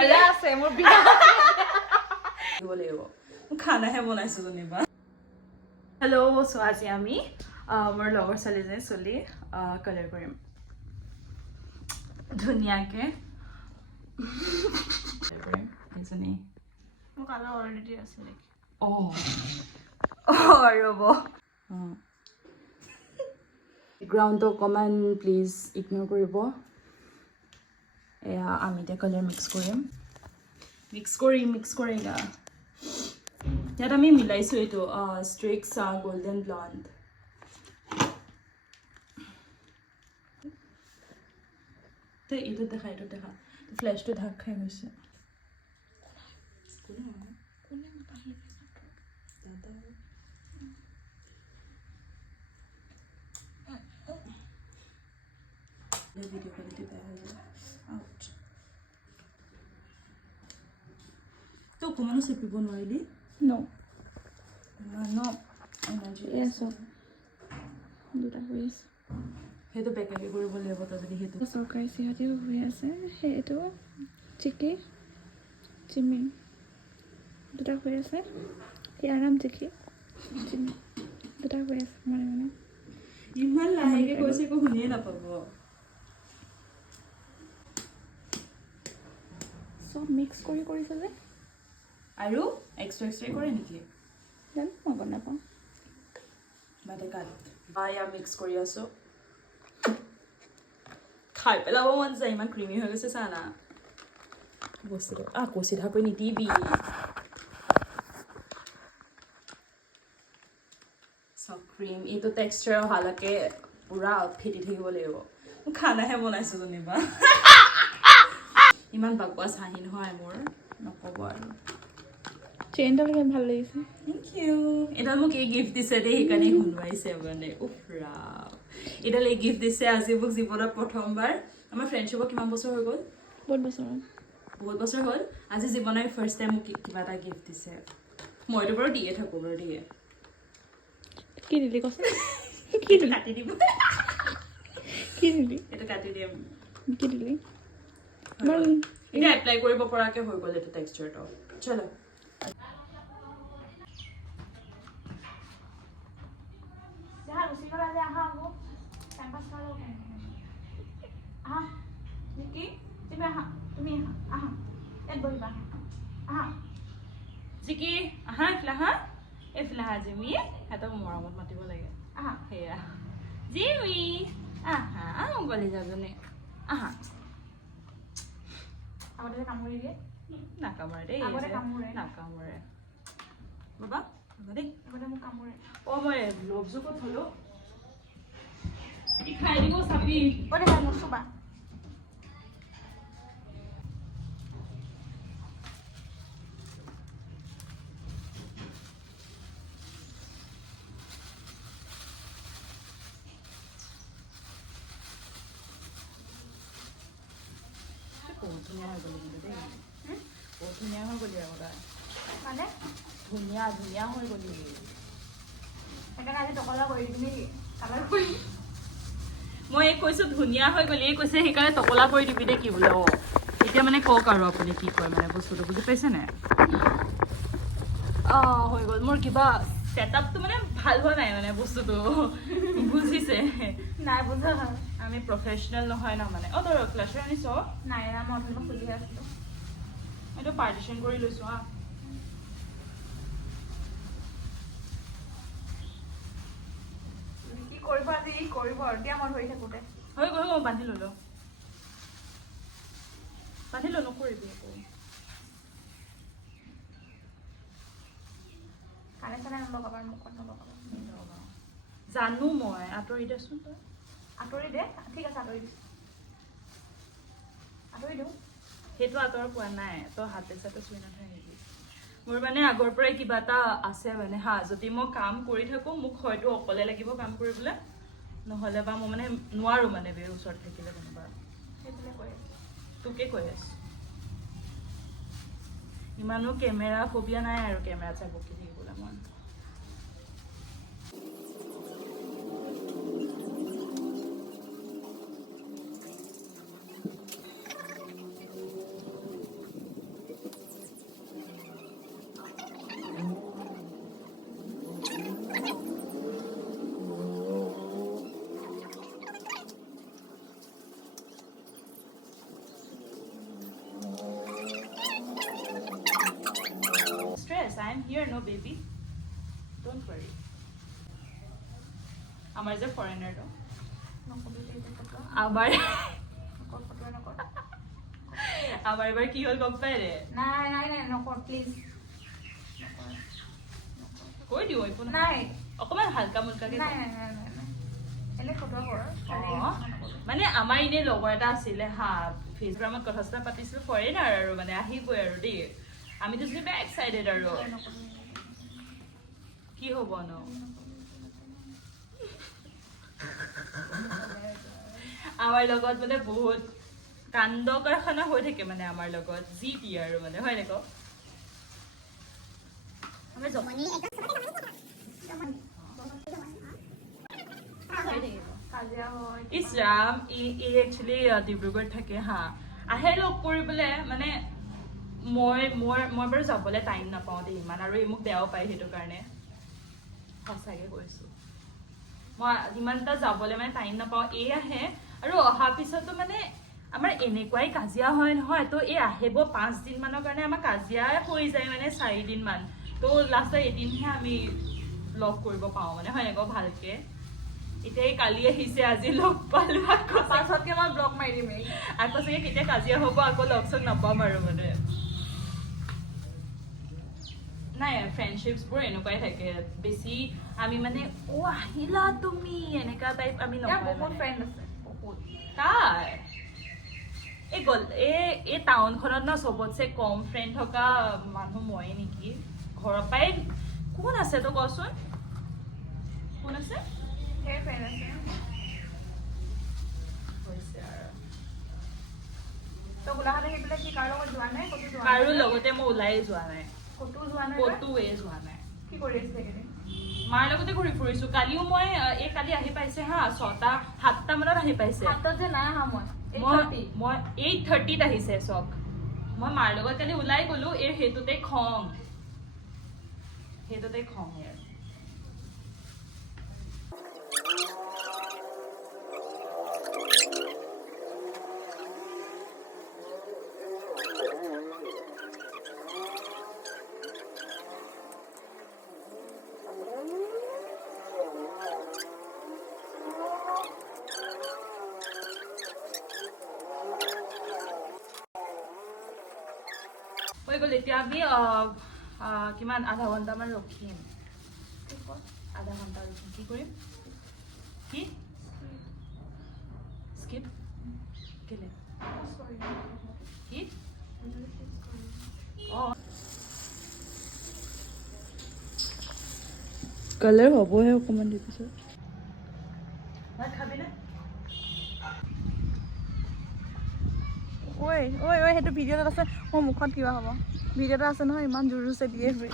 বিয়া আছে মোৰ বিয়া লাগিব খানাহে বনাইছো যেনিবা হেল্ল' চ' আজি আমি মোৰ লগৰ ছোৱালীজনী চলি কালাৰ কৰিম ধুনীয়াকে এজনী মোৰ কালাৰ অলৰেডি আছে নেকি ৰ'ব গ্ৰাউণ্ডটো অকণমান প্লিজ ইগন'ৰ কৰিব এয়া আমি এতিয়া কালাৰ মিক্স কৰিম ইয়াত আমি মিলাইছোঁ এইটো ষ্ট্ৰিক্স গল্ডেন ব্লণ্ড এইটো দেখা ফ্লেছটো ঢাক খাই গৈছে ভিডিঅ' কোৱালিটি বেয়া হৈ যায় আউট তো অকণমানো চেপিব নোৱাৰিলি সেইটো বেকাকে কৰিব লাগিব তই যদি সেইটো চৰকাৰী চিহঁতি হৈ আছে সেইটো চিকি চিমি দুটা হৈ আছে ইয়াৰ নাম চিকি চিমি দুটা হৈ আছে মানে ইমান লাহেকে কৈছে একো শুনিয়ে নাপাব চব মিক্স কৰি কৰিছে যে আৰু এক্সট্ৰা কৰে নেকি জানো মই গম নাপাওঁ এয়া মিক্স কৰি আছো খাই পেলাব মন যায় ইমান ক্ৰিমি হৈ গৈছে চানা বস্তুটো আকৌ চিধাকৈ নিদিবি চব ক্ৰীম এইটো টেক্সচাৰ অহালৈকে পুৰা ফেটি থাকিব লাগিব মই খানাহে বনাইছো যেনিবা ইমান বাকৱাছ হাঁহি নহয় মোৰ নক'ব আৰু চেইনডাল ভাল লাগিছে থেংক ইউ এডাল মোক এই গিফ্ট দিছে দেই সেইকাৰণে শুনোৱাইছে মানে উফৰা এডাল এই গিফ্ট দিছে আজি মোক জীৱনত প্ৰথমবাৰ আমাৰ ফ্ৰেণ্ডশ্বিপত কিমান বছৰ হৈ গ'ল বহুত বছৰ হ'ল আজি জীৱনৰ ফাৰ্ষ্ট টাইম মোক কিবা এটা গিফ্ট দিছে মইতো বাৰু দিয়ে থাকোঁ বাৰু দিয়ে কি দিলি কচোন এইটো কাটি দিব কি দিলি এইটো কাটি দিম কি দিলি এতিয়া এপ্লাই কৰিব পৰাকৈ হৈ গ'ল এইটো টেক্সচাৰটো চলো চিকি আহা এইফালে আহা জিমি সিহঁতক মৰমত মাতিব লাগে আহা সেয়া জিমি আহা গলি যাজনী আহা আগতে কামুৰি দিয়ে নাকামুৰে দেই নাকামুৰে বাবা দেই আগতে মোক কামুৰে মই লভজো ক'ত হলো খাই দিব চাবি দেখা মোৰ চুবা বহুত ধুনীয়া হৈ গ'ল কিন্তু দেই বহুত ধুনীয়া হৈ গ'লি আকৌ তাই মানে ধুনীয়া হৈ গ'লি সেইকাৰণে আজি টকলা কৰি তুমি কালাৰ কৰি মই এই কৈছোঁ ধুনীয়া হৈ গ'লি এই কৈছে সেইকাৰণে টকলা কৰি দিবি দে কি বোলে এতিয়া মানে কওক আৰু আপুনি কি কয় মানে বস্তুটো বুজি পাইছেনে হৈ গ'ল মোৰ কিবা ছেটআপটো মানে ভাল হোৱা নাই মানে বস্তুটো বুজিছে নাই বুজা আমি প্ৰফেচনেল নহয় ন মানে তই ক্লাছৰ আনিছ নাই মই অথনি খুলি আছিলোঁ এইটো পাৰ্টিশ্যন কৰি লৈছোঁ কি কৰিব আজি কৰিব আৰু দিয়া মই ধৰি থাকোঁতে হৈ গ'ল বান্ধি ল'লো নকৰিবি একো কাণে চানে নলগাবা মুখত নলগাবা জানো মই আঁতৰি দেচোন তই আঁতৰি দে ঠিক আছে আঁতৰি দিছোঁ আঁতৰি দিওঁ সেইটো আঁতৰ পোৱা নাই তই হাতে চাতে চুই নাথাকিবি মোৰ মানে আগৰ পৰাই কিবা এটা আছে মানে যদি মই কাম কৰি থাকোঁ মোক হয়তো অকলে লাগিব কাম কৰিবলৈ নহ'লে বা মই মানে নোৱাৰোঁ মানে বেৰ ওচৰত থাকিলে কোনোবা সেইটোৱে কৈ আছোঁ তোকে কৈ আছোঁ ইমানো কেমেৰা ফবিয়া নাই আৰু কেমেৰা চাই বকি থাকিবলৈ মই I'm here, no baby. Don't worry. আমাৰ যে ফৰেনাৰ তো আমাৰ এবাৰ কি হ'ল গম পাই ৰে নাই নকৰ প্লিজ কৈ দিওঁ একো নাই অকমান হালকা মুলকাকে নাই এনে ফটো কৰ মানে আমাৰ ইনে লগৰ এটা আছিলে হা ফেচবুকত কথা চথা পাতিছিল ফৰেনাৰ আৰু মানে আহিবই আৰু দেই আমিতো যে এক্সাইটেড আৰু কি হ'ব ন আমাৰ লগত মানে বহুত কাণ্ড কাৰখানা হৈ থাকে মানে আমাৰ লগত যি টি আৰু মানে হয় নে কও আমাৰ জমনি ইছৰাম ই একচুৱেলি ডিব্ৰুগড়ত থাকে হা আহে লগ কৰিবলৈ মানে মই বাৰু যাবলৈ টাইম নাপাওঁ দেই ইমান আৰু মোক বেয়াও পায় সেইটো কাৰণে সঁচাকৈ কৈছোঁ মই ইমান এটা যাবলৈ মানে টাইম নাপাওঁ এই আহে আৰু অহাৰ পিছতো মানে আমাৰ এনেকুৱাই কাজিয়া হয় নহয় তো এই আহিব 5 দিনমানৰ কাৰণে আমাৰ কাজিয়াই হৈ যায় মানে 4 দিনমান তো লাষ্টত এদিনহে আমি লগ কৰিব পাওঁ মানে হয় নাই ভালকে এতিয়া কালি আহিছে আজি লগ পালো আকৌ পাছতকে মই ব্লগ মাৰি দিম আকৌ চাগে কেতিয়া কাজিয়া হ'ব আকৌ লগ চগ নাপাম আৰু মানে নাই ফ্ৰেণ্ডশ্বিপছবোৰ এনেকুৱাই থাকে বেছি আমি মানে আহিলা তুমি এনেকুৱা টাইপ আমি নহয় বহুত ফ্ৰেণ্ড আছে বহুত কাৰ এই টাউনখনত ন চবতছে কম ফ্ৰেণ্ড থকা মানুহ ময়ে নেকি ঘৰৰ পৰাই কোন আছে তো কচোন কোন আছে ফ্ৰেণ্ড আছে হৈছে আৰু তো গোলাঘাট আহি পেলাই কি কাৰো লগত যোৱা নাই কাৰো লগতে মই ওলাই যোৱা নাই ক'তোৱে যোৱা নাই কি কৰি আছে মাৰ লগতে ঘূৰি ফুৰিছো কালিও মই কালি আহি পাইছে হা 6-7টা মানত আহি পাইছে 7ত যে নাই হা মই 8:30ত আহিছে চক মই মাৰ লগত কালি ওলাই গলো সেইটোতে খং ইয়াৰ হৈ গ'ল এতিয়া আমি কিমান আধা ঘণ্টামান ৰখিম আধা ঘণ্টা ৰখিম কি কৰিম কি স্কিপ কেলে কি কালাৰ হ'বহে অকণমান দেখিছোঁ ভাত খাবিনে ঐ সেইটো ভিডিঅ'ত আছে মোৰ মুখত কিবা হ'ব ভিডিঅ'টো আছে নহয় ইমান জোৰ জোৰছে দিয়ে ফুৰি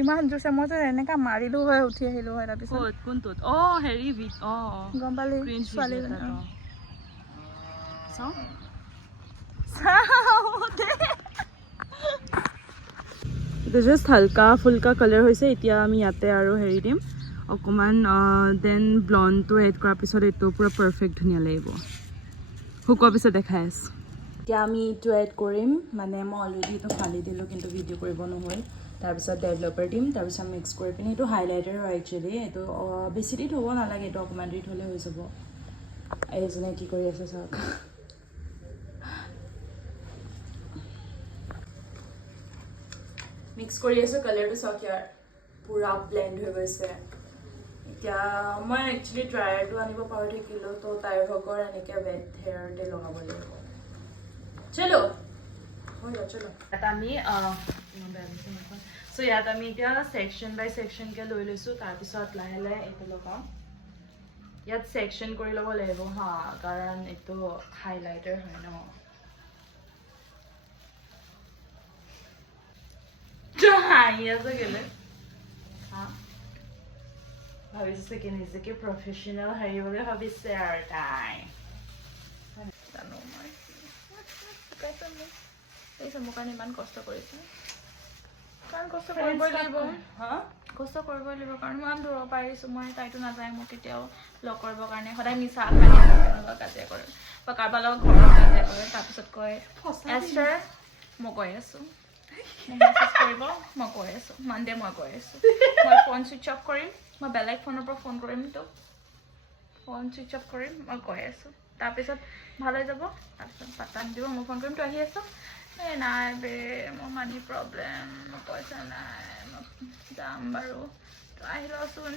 ইমান জোৰছে মই যে এনেকা মাৰিলো হয় উঠি আহিলো হয় তাৰপিছত কোনটোত হেৰি গম পালি ছোৱালীজনী জাষ্ট হালকা ফুলকা কালাৰ হৈছে এতিয়া আমি ইয়াতে আৰু হেৰি দিম অকণমান দেন ব্লণ্ডটো এড কৰাৰ পিছত এইটো পূৰা পাৰফেক্ট ধুনীয়া লাগিব শুকোৱাৰ পিছত দেখাই আছোঁ এতিয়া আমি এইটো এড কৰিম মানে মই অলৰেডি এইটো ফালি দিলোঁ কিন্তু ভিডিঅ' কৰিব নহ'ল তাৰপিছত ডেভেলপাৰ দিম তাৰপিছত মিক্স কৰি পিনি এইটো হাইলাইটাৰ হয় একচুৱেলি এইটো বেছি দি থ'ব নালাগে এইটো অকণমান দি থ'লে হৈ যাব এইজনে কি কৰি আছে চাওক মিক্স কৰি আছোঁ কালাৰটো চাওক ইয়াৰ পূৰা ব্লেণ্ড হৈ গৈছে এতিয়া মই একচুৱেলি ড্ৰায়াৰটো আনিব পাহৰি থাকিলোঁ তো তাইৰ ভাগৰ এনেকৈ ৱেট হেয়াৰতে লগাব লাগিব চলো ইয়াত আমি চ' ইয়াত আমি এতিয়া ছেকশ্যন বাই ছেকশ্যনকৈ লৈ লৈছোঁ তাৰপিছত লাহে লাহে এইটো লগাওঁ ইয়াত ছেকশ্যন কৰি ল'ব লাগিব হা কাৰণ এইটো হাইলাইটাৰ হয় ন হাঁহি আছে কেলে হা ভাবিছে কি নিজকে প্ৰফেশ্যনেল হেৰি বুলি ভাবিছে আৰু তাই জানো মই মোৰ কাৰণে ইমান কষ্ট কৰিছে কাৰণ কষ্ট কৰিবই লাগিব কাৰণ ইমান দূৰৰ পৰা আহিছোঁ মই তাইতো নাযায় মোক কেতিয়াও লগ কৰিবৰ কাৰণে সদায় মিছা কাজিয়া কৰে বা কাৰোবাৰ লগত ঘৰত কাজিয়া কৰে তাৰপিছত কয় এষ্টাৰ মই কৈ আছোঁ মেছেজ কৰিব মই কৈ আছোঁ মানডে মই কৈ আছোঁ মই ফোন ছুইচ অফ কৰিম মই বেলেগ ফোনৰ পৰা ফোন কৰিম তোক ফোন ছুইচ অফ কৰিম মই কৈ আছোঁ তাৰপিছত ভাল হৈ যাব তাৰপিছত পাত্তা নিদিব মই ফোন কৰিম তই আহি আছোঁ এই নাই বে মোৰ মানি প্ৰব্লেম মোৰ পইচা নাই মই যাম বাৰু তই আহি লচোন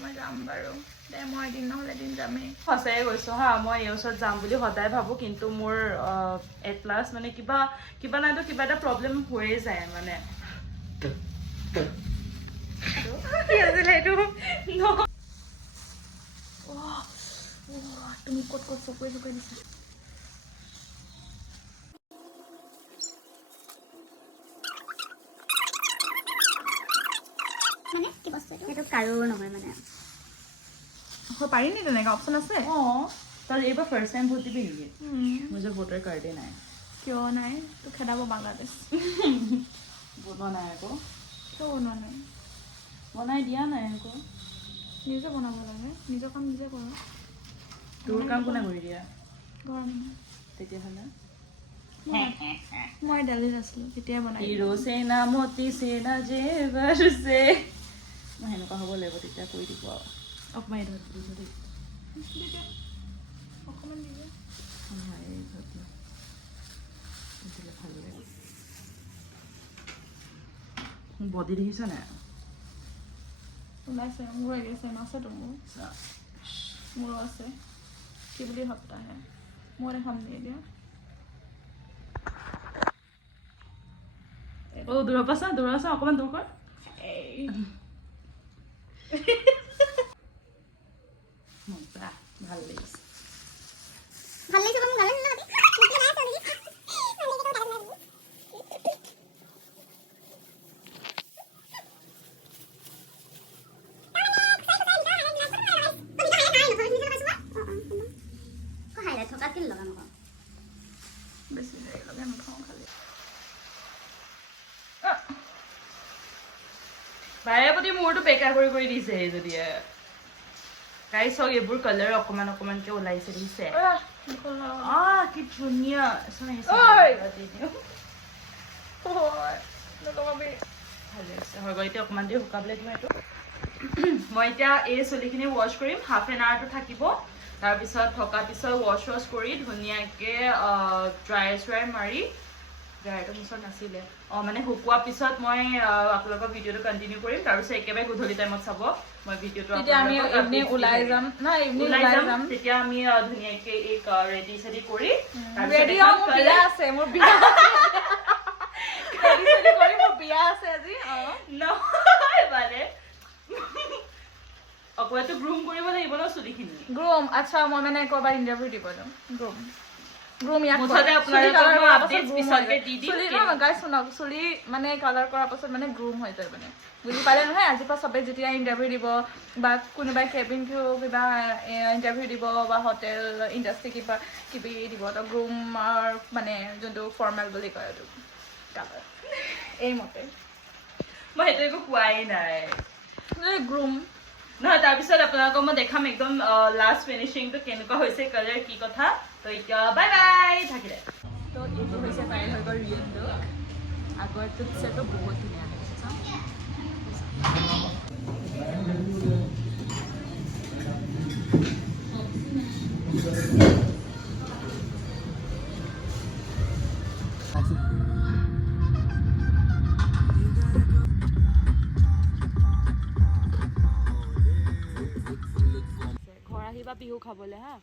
মই যাম বাৰু দে মই এদিন নহ'লে এদিন যামেই সঁচাই কৈছোঁ হা মই এই ওচৰত যাম বুলি সদায় ভাবোঁ কিন্তু মোৰ এট লাষ্ট মানে কিবা নাইতো কিবা এটা প্ৰব্লেম হৈয়ে যায় মানে কি আছিলে এইটো তুমি ক'ত চকুৱে দিছা মানে কি বস্তু সেইটো কাৰো নহয় মানে পাৰি নি তেনেকৈ অপশ্যন আছে অঁ তই এইবাৰ ফাৰ্ষ্ট টাইম ভোট দিবি নেকি মোৰ যে ভোটাৰ কাৰ্ডেই নাই কিয় নাই তোক খেদাব বাংলাদেশ বনোৱা নাই আকৌ কিয় বনোৱা নাই বনাই দিয়া নাই আকৌ নিজে বনাব লাগে নিজৰ কাম নিজে কৰ তোৰ কাম কোনে কৰি দিয়া ঘৰৰ মানুহ তেতিয়াহ'লে মই দিল্লীত আছিলোঁ তেতিয়াই বনাই হিৰো চেনা মতি চেনা জেবাৰ চে মই সেনেকুৱা হ'ব লাগিব তেতিয়া কৰি দিব আৰু অকণমান এই ধৰক দিছোঁ দেই অকণমান দিলে ভাল লাগিব বডি দেখিছ নাই ওলাইছে মোৰ এগিছে আছেতো মোৰো আছে কি বুলি সপ্তাহে মই দেখাম নি এতিয়া দূৰৰ পৰা চা অকণমান দূৰ কৰ এই ভাল লাগিছে ভাল লাগিছে মোক গালে না বেছি দেৰি লগে নথওঁ খালি বাৰে প্ৰতি মূৰটো বেকাৰ কৰি দিছে যদি গাই চাওক এইবোৰ কালাৰ অকণমানকৈ ওলাইছে দিছে কি ধুনীয়া ভালে আছে হৈ গ'ল এতিয়া অকণমান দেৰি শুকাবলৈ দিম এইটো মই এতিয়া এই চুলিখিনি ৱাশ্ব কৰিম হাফ এন আৱাৰটো থাকিব তাৰপিছত থকাৰ পিছত ৱাশ্ব কৰি ধুনীয়াকৈ ড্ৰাই মাৰি ড্ৰায়াৰটো মোৰ ওচৰত নাছিলে মানে শুকোৱাৰ পিছত মই আপোনালোকৰ ভিডিঅ'টো কণ্টিনিউ কৰিম তাৰপিছত একেবাৰে গধূলি টাইমত চাব মই ভিডিঅ'টো তেতিয়া আমি ইভিনিং ওলাই যাম তেতিয়া আমি ধুনীয়াকৈ এই ৰেডি চেডি কৰি ৰেডি মোৰ বিয়া আছে মোৰ বিয়া ৰেডি চেডি কৰি মোৰ বিয়া আছে আজি নহয় মানে অকণমানতো গ্ৰুম কৰিব লাগিব ন চুলিখিনি গ্ৰুম আচ্ছা মই মানে ক'ৰবাত ইণ্টাৰভিউ দিব যাম গ্ৰুম ইয়াক চুলি মানে কালাৰ কৰাৰ পাছত মানে গ্ৰুম হৈ যায় মানে বুজি পালে নহয় আজিৰ পৰা চবে যেতিয়া ইণ্টাৰভিউ দিব বা কোনোবাই কেবিন ক্ৰু কিবা ইণ্টাৰভিউ দিব বা হোটেল ইণ্ডাষ্ট্ৰি কিবি দিব তো গ্ৰুমৰ মানে যোনটো ফৰ্মেল বুলি কয় এইটো কালাৰ এইমতে মই সেইটো একো কোৱাই নাই গ্ৰুম নহয় তাৰপিছত আপোনালোকক মই দেখাম একদম লাষ্ট ফিনিচিংটো কেনেকুৱা হৈছে কালাৰ কি কথা তো এতিয়া বাই বাই থাকিলে তো এইটো হৈছে তাইৰ হৈ গ'ল ৰিয়েল লুক আগৰটোত চেটো বহুত ধুনীয়া লাগিছে ঘৰ আহিবা বিহু খাবলৈ হা